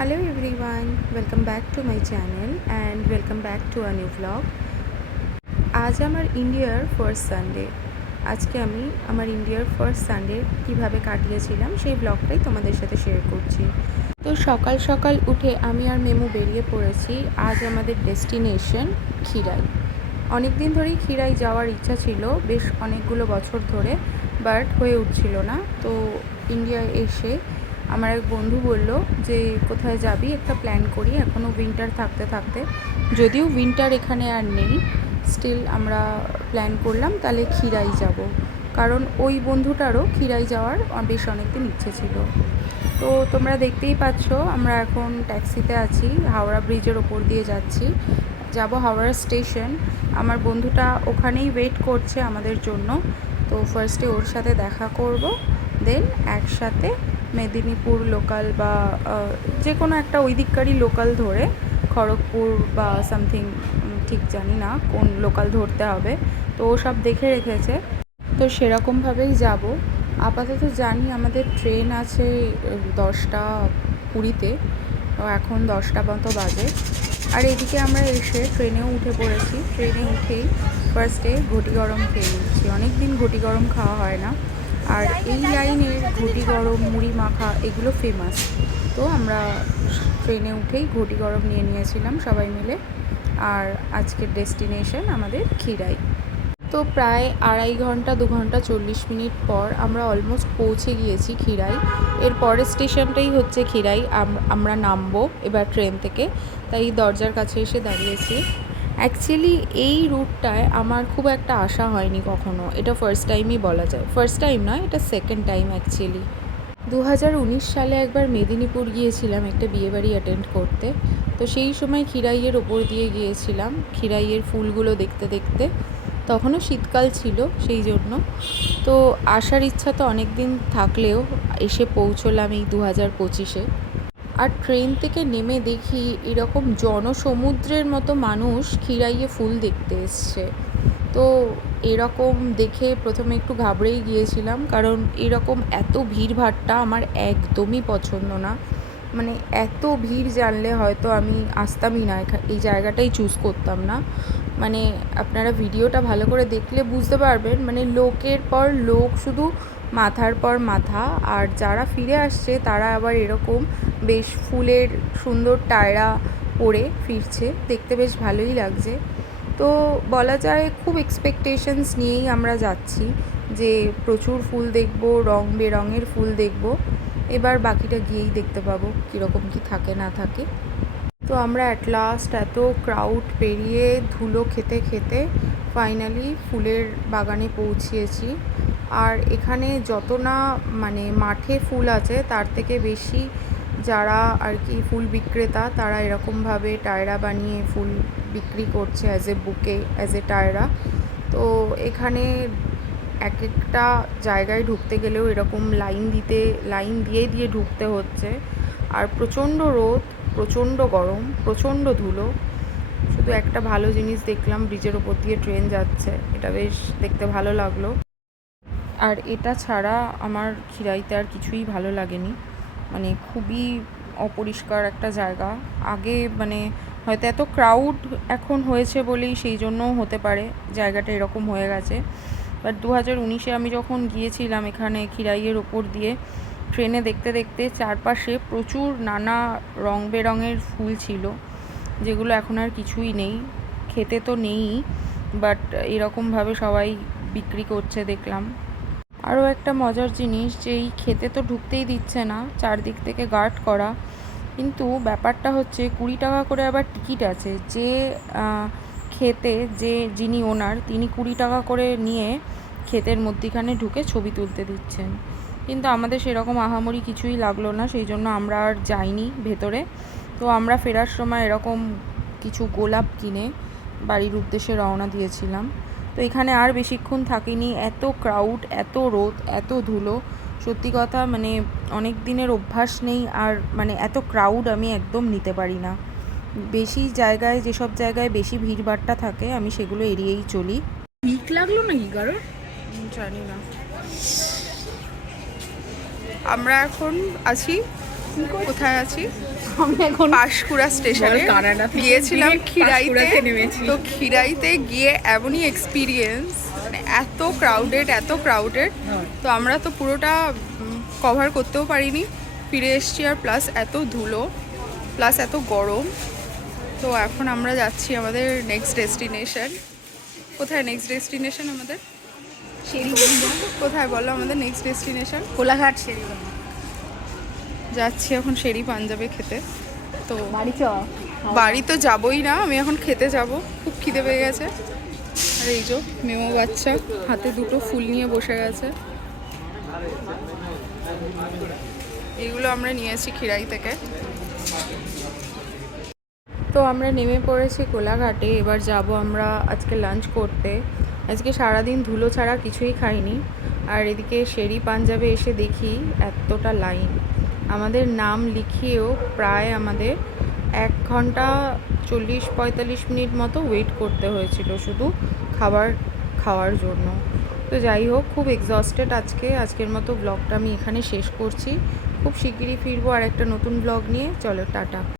Hello everyone, welcome back to my channel and welcome back to a new vlog. আজ আমার ইন্ডিয়ার first Sunday আজকে আমি আমার ইন্ডিয়ার ফার্স্ট সানডে কীভাবে কাটিয়েছিলাম সেই ব্লগটাই তোমাদের সাথে শেয়ার করছি। তো সকাল সকাল উঠে আমি আর মেমু বেরিয়ে পড়েছি আজ আমাদের ডেস্টিনেশন খিরাই অনেক দিন ধরেই খিরাই যাওয়ার ইচ্ছা ছিল বেশ অনেকগুলো বছর ধরে বাট হয়ে উঠছিল না। তো ইন্ডিয়ায় এসে আমার এক বন্ধু বলল যে, কোথায় যাবি? একটা প্ল্যান করি। এখনও উইন্টার থাকতে থাকতে। যদিও উইন্টার এখানে আর নেই স্টিল আমরা প্ল্যান করলাম তাহলে খিরাই যাব। কারণ ওই বন্ধুটারও খিরাই যাওয়ার বেশ অনেকদিন ইচ্ছে ছিল। তো তোমরা দেখতেই পাচ্ছ, আমরা এখন ট্যাক্সিতে আছি, হাওড়া ব্রিজের ওপর দিয়ে যাচ্ছি। যাব হাওড়া স্টেশন আমার বন্ধুটা ওখানেই ওয়েট করছে আমাদের জন্য। তো ফার্স্টে ওর সাথে দেখা করব দেন একসাথে মেদিনীপুর লোকাল বা যে কোনো একটা ওই দিককারই লোকাল ধরে, খড়গপুর বা সামথিং ঠিক জানি না কোন লোকাল ধরতে হবে, তো ও সব দেখে রেখেছে। তো সেরকমভাবেই যাব। আপাতত জানি আমাদের ট্রেন আছে দশটা কুড়িতে এখন দশটা মতো বাজে। আর এদিকে আমরা এসে ট্রেনেও উঠে পড়েছি। ট্রেনে উঠেই ফার্স্টে ঘটি গরম খেয়ে নিচ্ছি। অনেক দিন ঘটি গরম খাওয়া হয় না। আর এই লাইনের ঘটি গরম, মুড়ি মাখা, এগুলো ফেমাস তো আমরা ট্রেনে উঠেই ঘটি গরম নিয়ে নিয়েছিলাম সবাই মিলে। আর আজকের ডেস্টিনেশন আমাদের খিরাই তো প্রায় আড়াই ঘণ্টা, দু ঘণ্টা, চল্লিশ মিনিট পর আমরা অলমোস্ট পৌঁছে গিয়েছি খিরাই এর পরের স্টেশনটাই হচ্ছে খিরাই আমরা নামবো এবার ট্রেন থেকে। তাই দরজার কাছে এসে দাঁড়িয়েছি। অ্যাকচুয়ালি এই রুটটায় আমার খুব একটা আশা হয়নি কখনো। এটা ফার্স্ট টাইমই বলা যায়। ফার্স্ট টাইম নয়, এটা সেকেন্ড টাইম অ্যাকচুয়ালি দু হাজার উনিশ সালে একবার মেদিনীপুর গিয়েছিলাম একটা বিয়েবাড়ি অ্যাটেন্ড করতে। তো সেই সময় খিরাইয়ের ওপর দিয়ে গিয়েছিলাম। খিরাইয়ের ফুলগুলো দেখতে দেখতে। তখনও শীতকাল ছিল সেই জন্য। তো আসার ইচ্ছা তো অনেক দিন থাকলেও এসে পৌঁছলাম এই দু হাজার পঁচিশে। আর ট্রেন থেকে নেমে দেখি এরকম জনসমুদ্রের মতো মানুষ খিরাইয়ে ফুল দেখতে এসছে। তো এরকম দেখে প্রথমে একটু ঘাবড়েই গিয়েছিলাম, কারণ এরকম এত ভিড়ভাট্টা আমার একদমই পছন্দ না। মানে এত ভিড় জানলে হয়তো আমি আসতামই না এই জায়গাটাই চুজ করতাম না। মানে আপনারা ভিডিওটা ভালো করে দেখলে বুঝতে পারবেন মানে লোকের পর লোক শুধু মাথার পর মাথা। আর যারা ফিরে আসছে, তারা আবার এরকম বেশ ফুলের সুন্দর টায়রা পরে ফিরছে। দেখতে বেশ ভালোই লাগছে। তো বলা যায়, খুব এক্সপেকটেশনস নিয়েই আমরা যাচ্ছি যে প্রচুর ফুল দেখব, রং বেরঙের ফুল দেখব। এবার বাকিটা গিয়েই দেখতে পাবো, কীরকম কি থাকে, না থাকে। তো আমরা অ্যাট লাস্ট এত ক্রাউড পেরিয়ে ধুলো খেতে খেতে ফাইনালি ফুলের বাগানে পৌঁছিয়েছি আর এখানে যত না মানে মাঠে ফুল আছে, তার থেকে বেশি যারা আর কি ফুল বিক্রেতা, তারা এরকমভাবে টায়রা বানিয়ে ফুল বিক্রি করছে অ্যাজ এ বুকে অ্যাজ এ টায়রা। তো এখানে এক একটা জায়গায় ঢুকতে গেলেও এরকম লাইন দিতে, লাইন দিয়ে দিয়ে ঢুকতে হচ্ছে। আর প্রচণ্ড রোদ, প্রচণ্ড গরম, প্রচণ্ড ধুলো। শুধু একটা ভালো জিনিস দেখলাম ব্রিজের ওপর দিয়ে ট্রেন যাচ্ছে। এটা বেশ দেখতে ভালো লাগল। আর এটা ছাড়া আমার খিরাইতে আর কিছুই ভালো লাগেনি। মানে খুবই অপরিষ্কার একটা জায়গা। আগে মানে হয়তো এত ক্রাউড এখন হয়েছে বলেই সেই জন্যও হতে পারে, জায়গাটা এরকম হয়ে গেছে। বাট দু হাজার উনিশে আমি যখন গিয়েছিলাম এখানে খিরাইয়ের ওপর দিয়ে, ট্রেনে দেখতে দেখতে চারপাশে প্রচুর নানা রং বেরঙের ফুল ছিল, যেগুলো এখন আর কিছুই নেই। খেতে তো নেই বাট এরকমভাবে সবাই বিক্রি করছে দেখলাম। আরও একটা মজার জিনিস যে এই খেতে তো ঢুকতেই দিচ্ছে না, চারদিক থেকে গার্ড করা। কিন্তু ব্যাপারটা হচ্ছে কুড়ি টাকা করে আবার টিকিট আছে। যে খেতে যে যিনি ওনার, তিনি কুড়ি টাকা করে নিয়ে ক্ষেতের মধ্যিখানে ঢুকে ছবি তুলতে দিচ্ছেন। কিন্তু আমাদের সেরকম আহামরি কিছুই লাগল না, সেই জন্য আমরা আর যাইনি ভেতরে। তো আমরা ফেরার সময় এরকম কিছু গোলাপ কিনে বাড়ির উদ্দেশ্যে রওনা দিয়েছিলাম। তো এখানে আর বেশিক্ষণ থাকিনি। এত ক্রাউড এত রোদ এত ধুলো। সত্যি কথা মানে অনেক দিনের অভ্যাস নেই আর মানে এত ক্রাউড আমি একদম নিতে পারি না। বেশি জায়গায় যেসব জায়গায় বেশি ভিড়ভাট্টা থাকে আমি সেগুলো এড়িয়েই চলি। ঠিক লাগল নাকি কারও জানি না। আমরা এখন আছি কোথায় আছি? আমি এখন পাঁশকুড়া স্টেশনে গিয়েছিলাম খিরাইতে। তো খিরাইতে গিয়ে এমনই এক্সপিরিয়েন্স মানে এত ক্রাউডেড এত ক্রাউডেড তো আমরা তো পুরোটা কভার করতেও পারিনি। ফিরে এসছি আর প্লাস এত ধুলো প্লাস এত গরম। তো এখন আমরা যাচ্ছি আমাদের নেক্সট ডেস্টিনেশন কোথায় নেক্সট ডেস্টিনেশন আমাদের? শেরিগঞ্জা। কোথায় বলো আমাদের নেক্সট ডেস্টিনেশন কোলাঘাট শেরিগঞ্জ। যাচ্ছি এখন শেরি পাঞ্জাবে খেতে। তো বাড়ি চ বাড়ি তো যাবই না আমি এখন খেতে যাব। খুব খিদে পেয়ে গেছে। আর এই যে মেমো বাচ্চা হাতে দুটো ফুল নিয়ে বসে গেছে। এগুলো আমরা নিয়ে নিয়েছি খিরাই থেকে। তো আমরা নেমে পড়েছি কোলাঘাটে এবার যাব আমরা আজকে লাঞ্চ করতে। আজকে সারাদিন ধুলো ছাড়া কিছুই খাইনি। আর এদিকে শেরি পাঞ্জাবে এসে দেখি এতটা লাইন আমাদের নাম লিখিয়েও প্রায় আমাদের এক ঘণ্টা চল্লিশ পঁয়তাল্লিশ মিনিট মতো ওয়েট করতে হয়েছিল শুধু খাবার খাওয়ার জন্য। তো যাই হোক, খুব এক্সস্টেড আজকে। আজকের মতো ব্লগটা আমি এখানে শেষ করছি। খুব শিগগিরই ফিরবো আর একটা নতুন ব্লগ নিয়ে। চলো, টাটা।